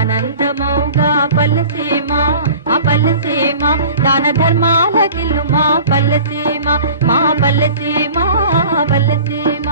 ఆనందమౌగా పల్లెసీమ మా పల్లెసీమ దాన ధర్మాల గిల్లు మా పల్లెసీమ మా పల్లెసీమ పల్లెసీమ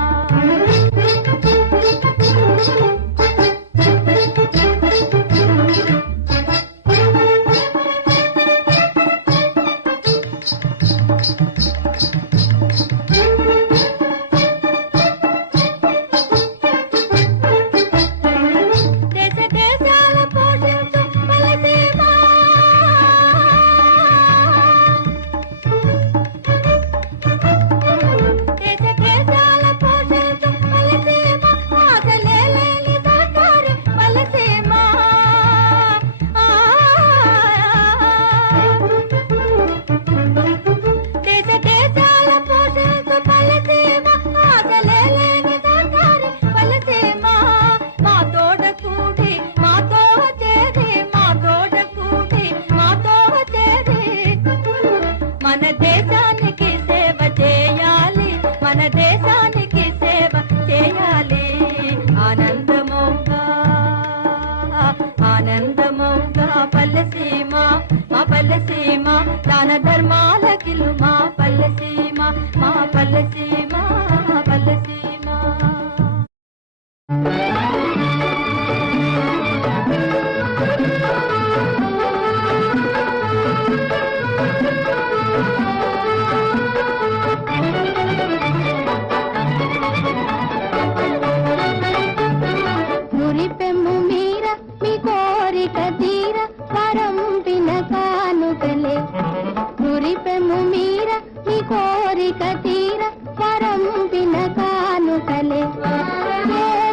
దేశానికి సేవ చేయాలి ఆనందమౌగా పల్లెసీమ మా పల్లెసీమ దాన ధర్మాల గిల్లు మా పల్లెసీమ మా పల్లెసీమ పల్లెసీమ కోరిక తీర వరంపిన కానుకలే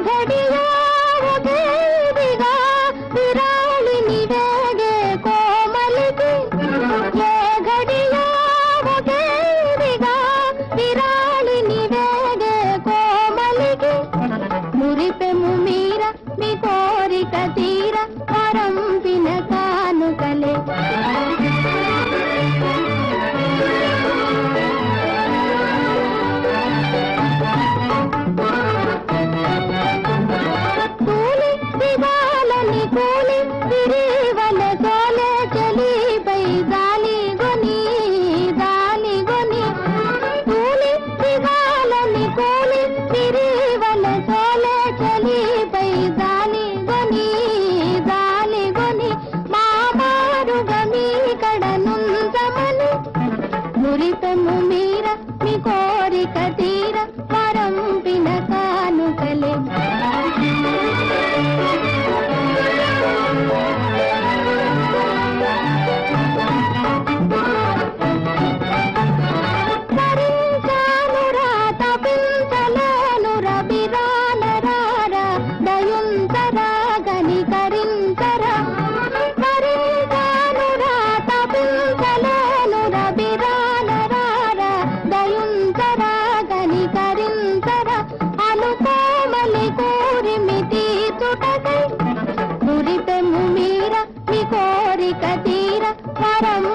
ఘడియాగా విరాళిని వేగే కోమలికి ఘడియాగా విరాళిని వేగే కోమలికి మురిపెము మీర మీ కోరిక తీర వరంపిన కానుకలే కూలి తిరివల సోలే చలిపై దాలి గొని కూలి తివాలని కూలి తిరివల సోలే చలిపై దాలి గొని మామారుగా మీ కడనుంచమని మురిపెము మీర మీ కోరిక తీర వరంపిన కానుకలే మురిపెము మీర మీ కోరిక తీర వరం